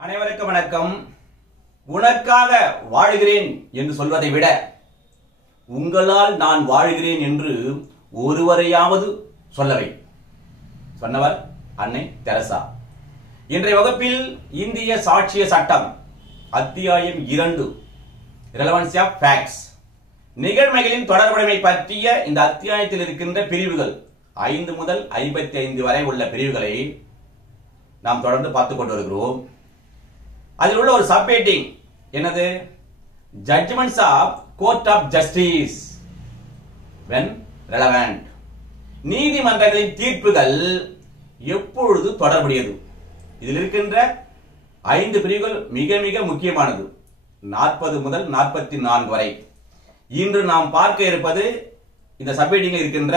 அனைவருக்கும் வணக்கம். உனக்காக வாழ்கிறேன் என்று சொல்வதை விட உங்களால் நான் வாழ்கிறேன் என்று ஒருவரையாவது சொல்லவை. சொன்னவர் அன்னை தெரசா. இன்றைய வகுப்பில் இந்திய சாட்சிய சட்டம் அத்தியாயம் 2 ரெலவன்சி ஆஃப் ஃபேக்ட்ஸ், நிகழ்மைகளின் தொடர்புடைமை பற்றிய இந்த அத்தியாயத்தில் இருக்கின்ற பிரிவுகள் 5 முதல் 55 வரை உள்ள பிரிவுகளை நாம் தொடர்ந்து பார்த்துக் கொண்டு வருகிறோம். அதில் உள்ள ஒரு சப்ஹெட்டிங் என்னது? Judgements of court of justice when relevant. நீதிமன்றங்களின் தீர்ப்புகள் எப்பொழுது தொடர்புடையது? இதில் இருக்கின்ற 5 பிரிவுகள் மிக மிக முக்கியமானது, 40 முதல் 44 வரை. இன்று நாம் பார்க்க இருப்பது இந்த சப்ஹெட்டிங்கில் இருக்கின்ற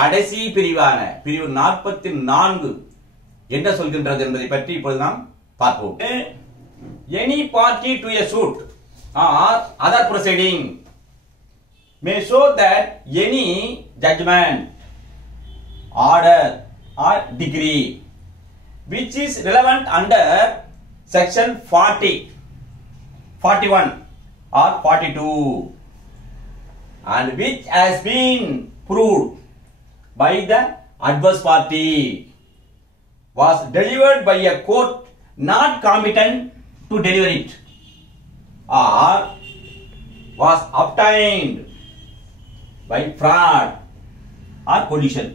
கடைசி பிரிவான பிரிவு 44 என்ன சொல்கின்றது என்பதை பற்றி இப்பொழுது நாம் பார்ப்போம். Any party to a suit or other proceeding may show that any judgment, order or decree which is relevant under section 40, 41 or 42 and which has been proved by the adverse party was delivered by a court not competent to deliver it or was obtained by fraud or collusion.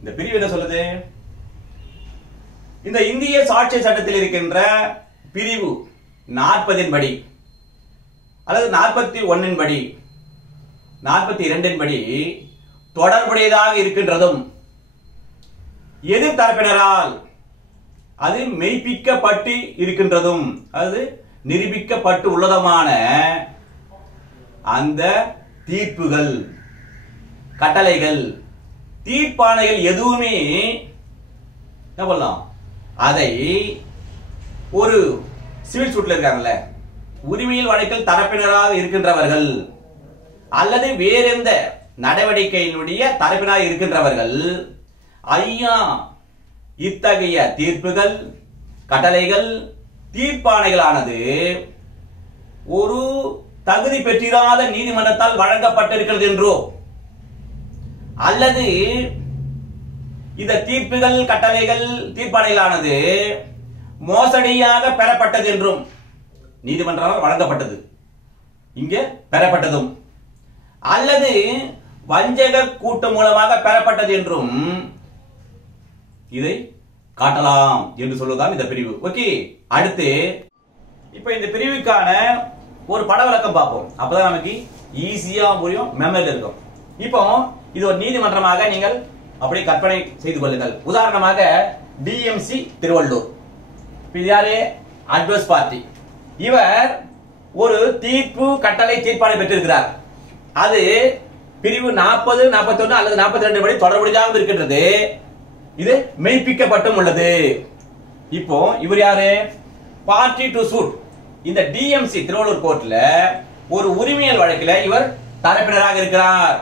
இந்த பிரிவு என்ன சொல்லுது? இந்த இந்திய சாட்சிய சட்டத்தில் இருக்கின்ற பிரிவு 40 படி அல்லது 41 படி 42 படி தொடர்புடையதாக இருக்கின்றதும் எதிர் தரப்பினரால் அது மெய்ப்பிக்கப்பட்டு இருக்கின்றதும் அது நிரூபிக்கப்பட்டு உள்ளதுமான அந்த தீர்ப்புகள், கட்டளைகள், தீர்ப்பாணைகள் எதுவுமே என்ன பண்ணலாம், அதை ஒரு சிவில் சூட்ல இருக்காங்கல்ல, உரிமையில் வழக்கில் தரப்பினராக இருக்கின்றவர்கள் அல்லது வேறெந்த நடவடிக்கையினுடைய தரப்பினராக இருக்கின்றவர்கள் ஐயா இத்தகைய தீர்ப்புகள், கட்டளைகள், தீர்ப்பாணைகளானது ஒரு தகுதி பெற்றிராத நீதிமன்றத்தால் வழங்கப்பட்டிருக்கிறது என்றோ அல்லது இந்த தீர்ப்புகள், கட்டளைகள், தீர்ப்பாணைகளானது மோசடியாக பெறப்பட்டது என்றும், நீதிமன்றத்தால் வழங்கப்பட்டது இங்கே பெறப்பட்டதும் அல்லது வஞ்சக கூட்டம் மூலமாக பெறப்பட்டது என்றும் இதை காட்டலாம் என்று சொல்வதுதான் இந்த பிரிவு. ஓகே, அடுத்து இப்ப இந்த பிரிவுக்கான ஒரு பட விளக்கம் பார்ப்போம். அப்பதான் நமக்கு ஈஸியா புரியும், மெமரியில் இருக்கும். இப்போ இது ஒரு நீதிமன்றமாக நீங்கள் அப்படி கற்பனை செய்து கொள்ளுங்கள். உதாரணமாக டிஎம்சி திருவள்ளூர், இது யாரு? Adverse party. இவர் ஒரு தீர்ப்பு, கட்டளை, தீர்ப்பாணை பெற்றிருக்கிறார். அது பிரிவு 40, 41 அல்லது 42 படி தொடர்புடையதாக இருக்கின்றது. இது மெய்ப்பிக்கப்பட்டும் உள்ளது. இப்போ இவர் யாரு? Party to suit. இந்த டிஎம்சி திருவள்ளூர் கோர்ட்ல ஒரு உரிமையல் வழக்கில் இவர் தரப்பினராக இருக்கிறார்.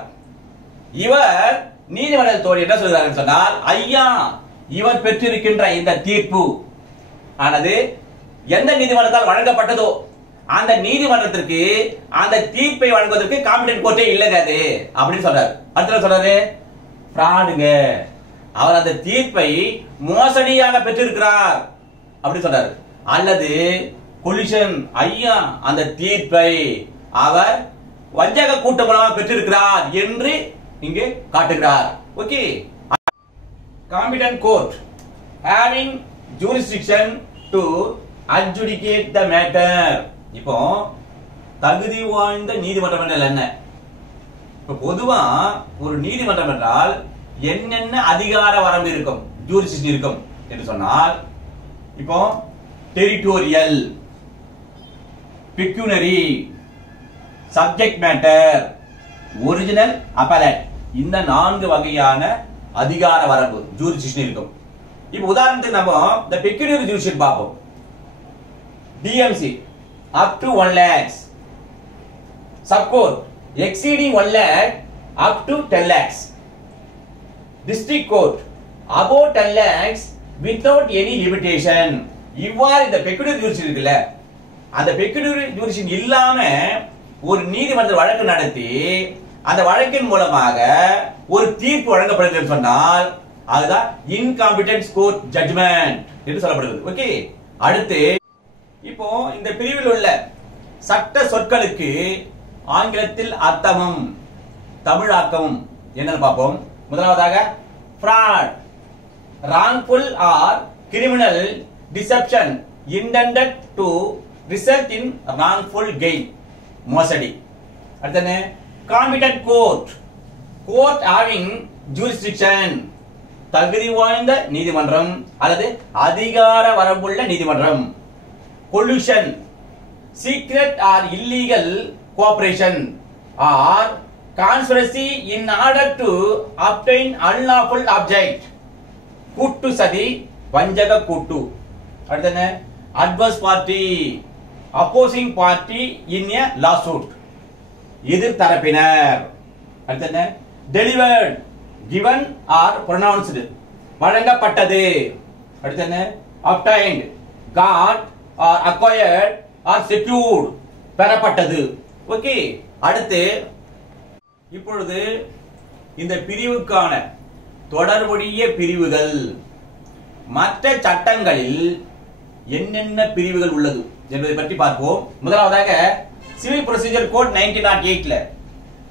இவர் நீதிமன்ற தோழி என்ன சொல்கிறார் சொன்னால், ஐயா இவர் பெற்றிருக்கின்ற இந்த தீர்ப்பு ஆனது எந்த நீதிமன்றத்தால் வழங்கப்பட்டதோ அந்த நீதிமன்றத்திற்கு அந்த தீர்ப்பை வழங்குவதற்கு காம்பிடன்ட் கோர்ட்டே இல்லைங்க அது அப்படின்னு சொல்றாரு. அடுத்த சொல்றாரு, ஃப்ராடுங்க, அவர் அந்த தீர்ப்பை மோசடியாக பெற்றிருக்கிறார் அப்படி சொல்றாரு. அல்லது கொலிஷன், ஐயா அந்த தீர்ப்பை அவர் வஞ்சக கூட்டம் மூலமாக பெற்றிருக்கிறார் என்று இங்கே காட்டுகிறார். Okay, competent court having jurisdiction to adjudicate the matter. இப்போ தகுதி வாய்ந்த நீதிமன்றம் என்றால் என்ன? இப்ப பொதுவா ஒரு நீதிமன்றம் என்றால் என்னென்ன அதிகார வரம்பு இருக்கும், ஜூரிஸ்டிக்ஷன் இருக்கும் என்று சொன்னால், இப்போ territorial, pecuniary, subject matter, original, appellate, இந்த 4 வகையான அதிகார வரம்பு ஜூரிஸ்டிக்ஷன் இருக்கும். இப்போ உதாரணத்துக்கு நம்ம இந்த பெக்யூனரி ஜூரிஸ்டிக்ஷன் பார்ப்போம். TMC up to 1 lakhs, subcourt exceeding 1 lakh up to 10 lakhs, district court above 10 lakhs without any limitation. இவ்வாறு இந்த பெக்குலியர் ஜூரிஸ்டிக்ஷன் இருக்குல்ல, அந்த பெக்குலியர் ஜூரிஸ்டிக்ஷன் இல்லாம ஒரு நீதிமன்ற வழக்கு நடத்தி அந்த வழக்கின் மூலமாக ஒரு தீர்ப்பு வழங்கப்படுகிறது சொன்னால் அதுதான் இன்காம்பிடன்ஸ் கோர்ட் ஜட்ஜ்மெண்ட் என்று சொல்லப்படுகிறது. ஓகே, அடுத்து இப்போ இந்த பிரிவில் உள்ள சட்ட சொற்களுக்கு ஆங்கிலத்தில் அர்த்தமும் தமிழாக்கமும் என்னன்னு பார்ப்போம். முதலாவதாக fraud, wrongful or criminal deception intended to result in wrongful gain, மோசடி. அடுத்து competent court, court having jurisdiction, தகுதி வாய்ந்த நீதிமன்றம் அல்லது அதிகார வரம்புள்ள நீதிமன்றம். collusion, secret or illegal cooperation or conspiracy in order to obtain unlawful object, கூட்டு சதி, வஞ்சக கூட்டு. அடுத்து adverse party, opposing party in a lawsuit, எதிர் தரப்பினர். அடுத்து delivered, given or pronounced, வழங்கப்பட்டது. அடுத்து obtained, got or acquired or secured, பெறப்பட்டது. ஓகே, அடுத்து இப்பொழுது இந்த பிரிவுக்கான தொடர்புடைய பிரிவுகள் மற்ற சட்டங்களில் என்னென்ன பிரிவுகள் உள்ளது என்பதை பற்றி பார்ப்போம். முதலாவதாக சிவில் ப்ரொசீஜர் கோட் 1908ல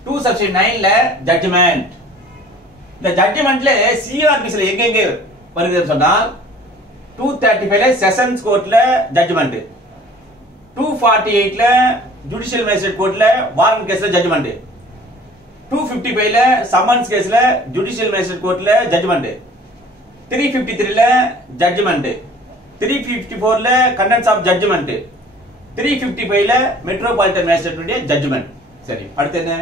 2 செக்ஷன் 9ல ஜட்ஜ்மெண்ட். இந்த ஜட்ஜ்மெண்ட்ல சிஆர்பிசில எங்கெங்க வருதுன்னு சொன்னால் 235ல செஷன்ஸ் கோர்ட்ல ஜட்ஜ்மெண்ட், 248ல ஜுடிஷியல் மேஜிஸ்ட்ரேட் கோர்ட்ல வாரண்ட் கேஸ்ல ஜட்ஜ்மெண்ட், 255ல சம்மன்ஸ் கேஸ்ல ஜுடிஷியல் மேஜிஸ்ட்ரேட் கோர்ட்ல ஜட்ஜ்மெண்ட், 353ல ஜட்ஜ்மெண்ட், 354ல கண்டென்ஸ் ஆஃப் ஜட்ஜ்மெண்ட், 355ல மெட்ரோபாலிட்டன் மேஜிஸ்ட்ரேட் ஜட்ஜ்மெண்ட். சரி, அடுத்து என்ன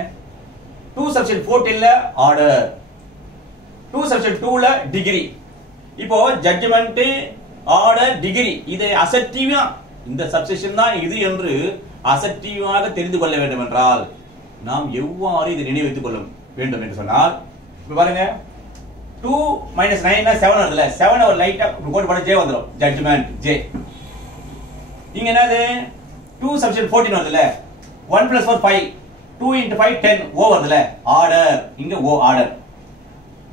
2 செக்ஷன் 14ல ஆர்டர், 2 செக்ஷன் 2ல டிகிரி. இப்போ ஜட்ஜ்மெண்ட், ஆர்டர், டிகிரி இதை அசெப்டிவா இந்த சப்செக்ஷன் தான் இது என்று அசெப்டிவாக தெரிந்து கொள்ள வேண்டும் என்றால் நாம் எவ்வாறு இதை நினைவு வைத்துக் கொள்ள வேண்டும் என்று சொன்னால், இப்ப பாருங்க 2 - 9 7 வருதுல, 7 ஒரு லைட்டா கோட் பண்ண ஜே வந்துரும், ஜட்ஜ்மெண்ட் ஜே. இங்க என்னது 2 செக்ஷன் 14 வருதுல, 1 + 4 5, 2 × 5 10 ஓ வருதுல, ஆர்டர், இங்க ஓ ஆர்டர்.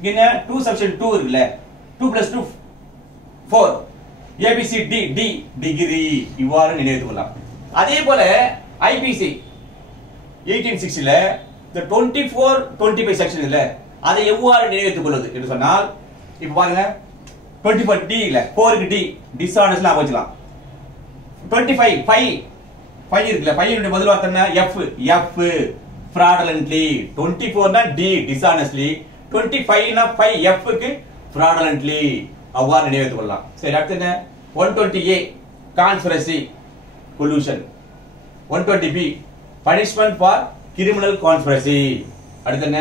இங்க 2 செக்ஷன் 2 இருக்குல, 2 + 2 4, ஏபிசி டி டி டிகிரி, இவ்வாறு நினைவு கொள்ளலாம். அதே போல ஐபிசி 1860ல இந்த 24 25 செக்ஷன் இல்ல, அதை எவ்வாறு நினைவுத்துக் கொள்வது என்று சொன்னால், இப்ப பாருங்க 24 டி இல்ல, 4 க்கு டி டிஸ்ஆனஸ்ட்ல ஆவச்சலாம். 25 5 இருக்குல, 5 னுடைய முதல் வார்த்தை என்ன, எஃப் எஃப் fraudulently, 24 னா டி dishonestly, 25 னா 5 எஃப் க்கு fraudulently, அவ்வாறு நினைவுத்துக் கொள்ளலாம். சரி, அடுத்து என்ன 120A conspiracy collusion, 120B punishment for criminal conspiracy. அடுத்து என்ன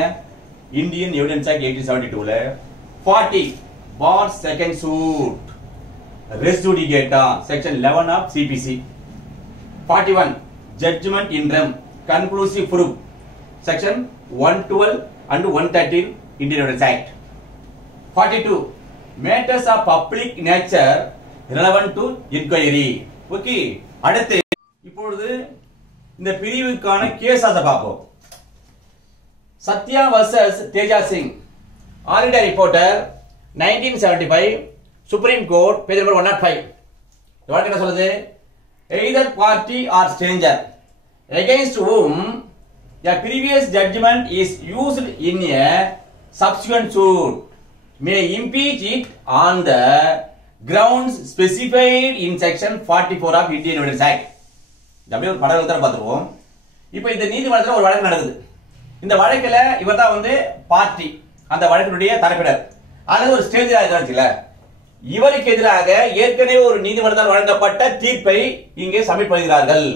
இந்தியன் எவிடன்ஸ் ஆக்ட் 1872ல 40 bar second suit res judicata section 11 of CPC, 41 judgment in rem conclusive proof section 112 and 113 Indian Evidence Act, 42 matters of public nature relevant to inquiry. Okay, அடுத்து இப்பொழுது இந்த பிரிவுக்கான கேஸாக பார்ப்போம். Sathya versus Teja Singh, all reporter 1975, supreme court, page number 105. என்ன சொல்லுது, either party or stranger against whom a previous judgment is used in a subsequent suit may impeach it on the grounds specified in section 44 of Indian Evidence Act. அப்படியே ஒரு படம் தான் பார்த்துருவோம். இப்போ இந்த நீதிமன்றத்தில் ஒரு வழக்கு நடக்குது. இந்த வழக்குல இவர் தான் வந்து பார்ட்டி, அந்த வழக்கினுடைய தரப்பினர், அல்லது ஒரு ஸ்டேஜரா இருக்காச்சுல, இவருக்கு எதிராக ஏற்கனவே ஒரு நீதிமன்றத்தால் வழங்கப்பட்ட தீர்ப்பை இங்கே சப்மிட் பண்ணுகிறார்கள்.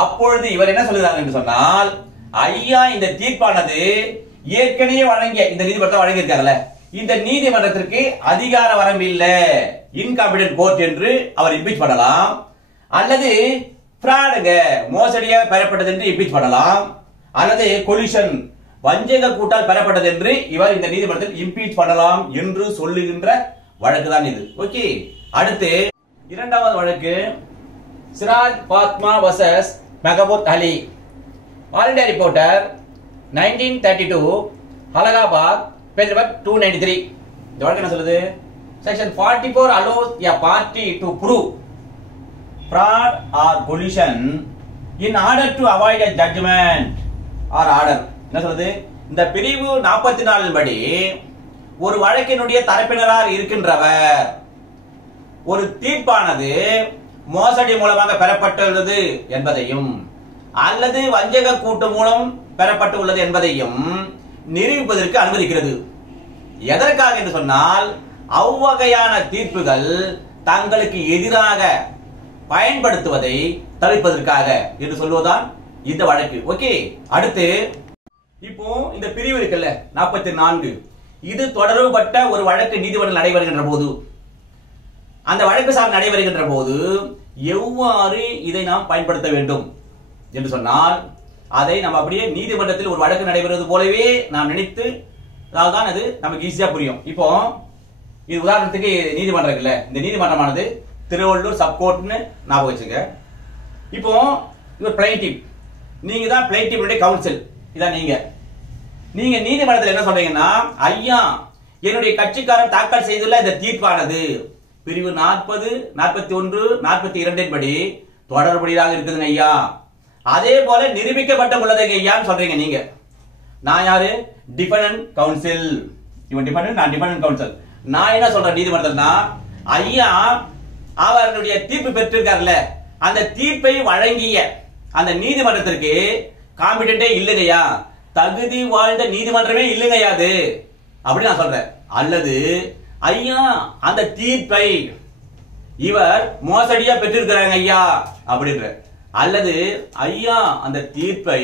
அப்பொழுது இவர் என்ன சொல்கிறார் என்று சொன்னால், ஐயா இந்த தீர்ப்பானது ஏற்கனவே வழங்கிய இந்த நீதிமன்றத்தை வழங்கி இருக்காங்கல்ல, இந்த நீதிமன்றத்திற்கு அதிகார வரம்பு இல்ல, இன்காம்பிடன்ட் கோர்ட் என்று அவர் இம்பீச் பண்ணலாம், அல்லது ஃப்ராடுங்க மோசடியாக பெறப்பட்டது என்று இம்பீச் பண்ணலாம், அல்லது கொலிஷன் வஞ்சக கூட்டால் பெறப்பட்டது என்று இவர் இந்த நீதிமன்றத்தில் இம்பீச் பண்ணலாம் என்று சொல்லுகின்ற வழக்கு தான் இது. ஓகே, அடுத்து இரண்டாவது வழக்கு Siraj Fatma versus Mehboob Ali. All India reporter 1932 Allahabad, page number 293. இந்த வழக்கு என்ன சொல்லுது? Section 44 allows a party to prove fraud or collusion in order to avoid a judgment or order. என்ன சொல்லுது? இந்த பிரிவு 44 படி ஒரு வழக்கினுடைய தரப்பினரால் இருக்கின்றவர் ஒரு தீர்ப்பானது மோசடி மூலமாக பெறப்பட்டுள்ளது என்பதையும் அல்லது வஞ்சக கூட்டு மூலம் பெறப்பட்டுள்ளது என்பதையும் நிரூபிப்பதற்கு அனுமதிக்கிறது. எதற்காக என்று சொன்னால், அவ்வகையான தீர்ப்புகள் தங்களுக்கு எதிராக பயன்படுத்துவதை தவிர்ப்பதற்காக என்று சொல்வதுதான் இந்த வழக்கு. ஓகே, அடுத்து இப்போ இந்த பிரிவு இருக்குல்ல 44, இது தொடர்புபட்ட ஒரு வழக்கு நீதிமன்றம் நடைபெறுகின்ற போது, அந்த வழக்கு சார் நடைபெறுகின்ற போது எவ்வாறு இதை நாம் பயன்படுத்த வேண்டும் என்று சொன்னால், அதை நம்ம அப்படியே நீதிமன்றத்தில் ஒரு வழக்கு நடைபெறுவது போலவே நாம் நினைத்து தான் அது நமக்கு ஈஸியா புரியும். இப்போ இது உதாரணத்துக்கு நீதிமன்றம் இருக்குல்ல, இந்த நீதிமன்றமானது திருவள்ளூர் சப்கோர்ட்னு ஞாபகம் வச்சுங்க. இப்போ இவர் பிளைன்டிவ், நீங்க தான் பிளைன்டிவ் கவுன்சில், இதான் நீங்க நீதிமன்றத்தில் என்ன சொல்றீங்கன்னா, ஐயா என்னுடைய கட்சிக்காரன் தாக்கல் செய்துள்ள இந்த தீர்ப்பானது பிரிவு 40, 41, 42 படி தொடர்புடையதாக இருக்குதுங்க ஐயா, அதே போல நிரூபிக்கப்பட்ட உள்ளதுங்க ஐயான்னு சொல்றீங்க நீங்க. நான் யாரு? Dependent council. இவன் டிபெண்டன்ட், நான் டிபெண்டன்ட் கவுன்சில். நான் என்ன சொல்றேன் நீதிமன்றம்னா, ஐயா அவருடைய தீர்ப்பு பெற்றிருக்காருல்ல, அந்த தீர்ப்பை வழங்கிய அந்த நீதிமன்றத்திற்கு காம்பிடென்டே இல்லைங்கய்யா, தகுதி வாழ்ந்த நீதிமன்றமே இல்லைங்கய்யா அது அப்படி நான் சொல்றேன். அல்லது ஐயா அந்த தீர்ப்பை இவர் மோசடியா பெற்றிருக்கிறாங்க ஐயா அப்படின்ற, அல்லது ஐயா அந்த தீர்ப்பை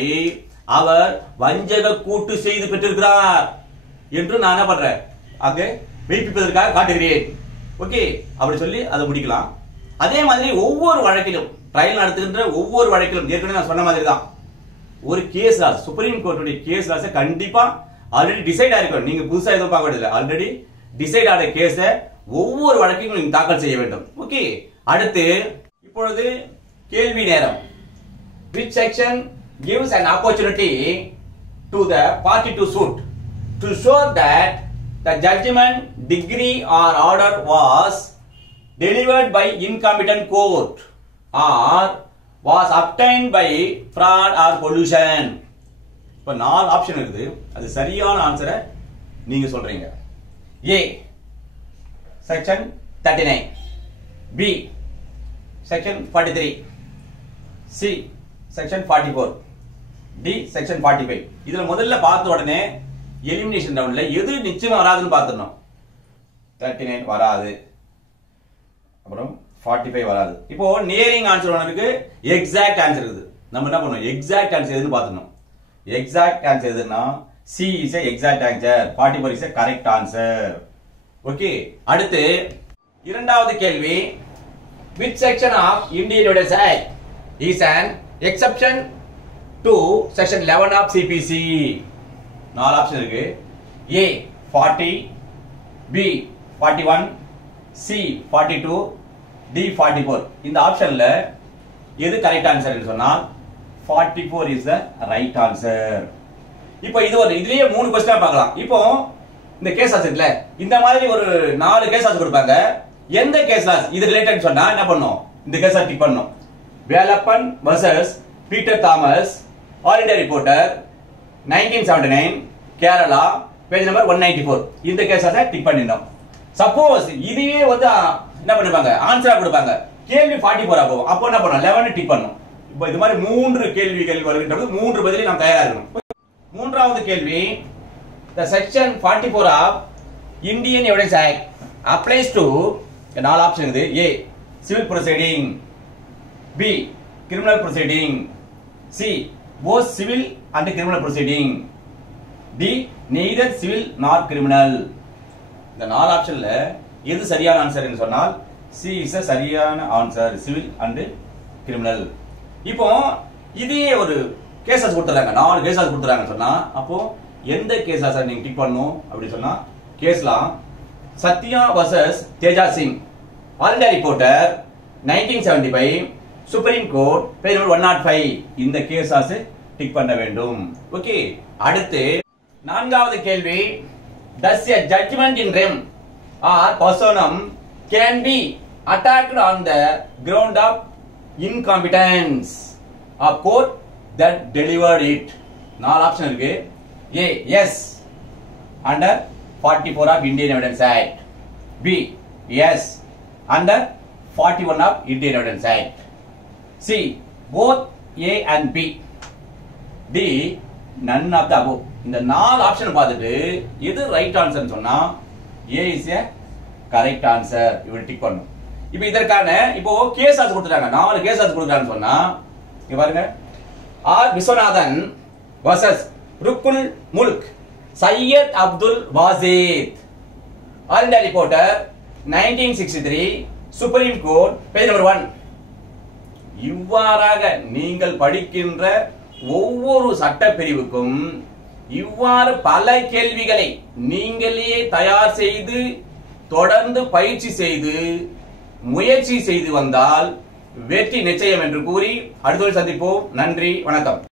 அவர் வஞ்சக கூட்டு செய்து பெற்றிருக்கிறார் என்று நான் என்ன பண்றேன், அங்கே மெய்ப்பிப்பதற்காக காட்டுகிறேன். ஓகே, அப்படி சொல்லி அதை முடிக்கலாம். அதே மாதிரி ஒவ்வொரு வழக்கிலும், ட்ரையல் நடத்துகின்ற ஒவ்வொரு வழக்கிலும் ஏற்கனவே நான் சொன்ன மாதிரி தான், ஒரு கேஸ் லாஸ், சுப்ரீம் கோர்ட்டுடைய கேஸ் லாஸ் கண்டிப்பா ஆல்ரெடி டிசைட் ஆயிருக்கும். நீங்க புதுசா எதுவும் பார்க்க வேண்டியதில்லை, ஆல்ரெடி டிசைட் ஆன கேஸ ஒவ்வொரு வழக்கையும் நீங்க தாக்கல் செய்ய வேண்டும். ஓகே, அடுத்து இப்பொழுது கேள்வி நேரம். Which section gives an opportunity to the party to suit to show that the judgment, decree or order was delivered by incompetent court or was obtained by fraud or collusion? இப்ப 4 option இருக்குது, அது சரியான ஆன்சரை நீங்க சொல்றீங்க. A section 39, B section 43, C section 44, D section 45. இதுல முதல்ல பார்த்த உடனே எலிமினேஷன் ரவுண்ட்ல எது நிச்சயமா வராதுன்னு பார்த்துடணும். 39 வராது, அப்புறம் 45 வராது. இப்போ நியரிங் ஆன்சர் ஒன்று இருக்கு, எக்ஸாக்ட் ஆன்சர் இருக்குது. நம்ம என்ன பண்ணுவோம், எக்ஸாக்ட் ஆன்சர் எதுன்னு பார்த்துடணும். எக்ஸாக்ட் ஆன்சர் எதுன்னா C is a exact answer, 44 is a correct answer. Okay, அடுத்து இரண்டாவது கேள்வி. Which section of Indian Evidence Act is an exception to section 11 of CPC? 4 option இருக்கு. A 40, B 41, C 42, D 44. இந்த ஆப்ஷன்ல எது correct answer என்று சொன்னால் 44 is the right answer. இப்போ இது ஒரு இதுலயே 3 क्वेश्चन பார்க்கலாம். இப்போ இந்த கேஸ் லாஸ் இருக்குல, இந்த மாதிரி ஒரு 4 கேஸ் லாஸ் கொடுப்பாங்க. எந்த கேஸ் லாஸ் இது ரிலேட்டட் சொன்னா என்ன பண்ணும், இந்த கேஸ் லாஸ் டிக் பண்ணனும். Velappan vs Peter Thomas, all India reporter 1979 Kerala, page number 194. இந்த கேஸ் லாஸ் டிக் பண்ணிடணும். சப்போஸ் இதுவே வந்து என்ன பண்ணுவாங்க, ஆன்சரா கொடுப்பாங்க, கேள்வி 44 ஆகும். அப்போ என்ன பண்ணணும், 11 டிக் பண்ணணும். இப்போ இது மாதிரி 3 கேள்விகள் வருகின்றது, 3 பதிலுக்கு நாம் தயாரா இருக்கணும். மூன்றாவது கேள்வி. The section 44 of Indian Evidence Act applies to 4 option இருக்குது. A civil proceeding, B criminal proceeding, C both civil and criminal proceeding, D neither civil nor criminal. இந்த 4 ஆப்ஷன்ல எது சரியான ஆன்சர் என்று சொன்னால் C is a சரியான ஆன்சர், civil and criminal. இப்போ இதே ஒரு கேஸஸ் கொடுத்துறாங்க, 4 கேஸஸ் கொடுத்துறாங்க சொன்னா, அப்போ எந்த கேஸஸ் நீங்க டிக் பண்ணணும் அப்படி சொன்னா, கேஸ்லாம் Satya vs Teja Singh, all India reporter 1975 supreme court page number 105 இந்த கேஸஸ் டிக் பண்ண வேண்டும். ஓகே, அடுத்து நான்காவது கேள்வி, does a judgment in rem or personam can be attacked on the ground of incompetence of court that delivered it? நாலு option இருக்கு. A yes under 44 of Indian Evidence Act. B yes under 41 of Indian Evidence Act. C both A and B. D none of the above. இந்த நாலு option பார்த்துட்டு எது right answer சொன்னா A is a correct answer. இவரை tick பண்ணணும். இப்போ இதற்கான இப்போ கேஸஸ் கொடுத்துட்டாங்க, நாலு கேஸஸ் கொடுத்துட்டாங்கன்னு சொன்னா இங்க பாருங்க, R Viswanathan vs Rukkul Mulk Syed Abdul Wasith, all India reporter 1963 supreme court page number 1. இவ்வாறாக நீங்கள் படிக்கின்ற ஒவ்வொரு சட்ட பிரிவுக்கும் இவ்வாறு பல கேள்விகளை நீங்களே தயார் செய்து தொடர்ந்து பயிற்சி செய்து முயற்சி செய்து வந்தால் வெற்றி நிச்சயம் என்று கூறி அடுத்த சந்திப்போம். நன்றி, வணக்கம்.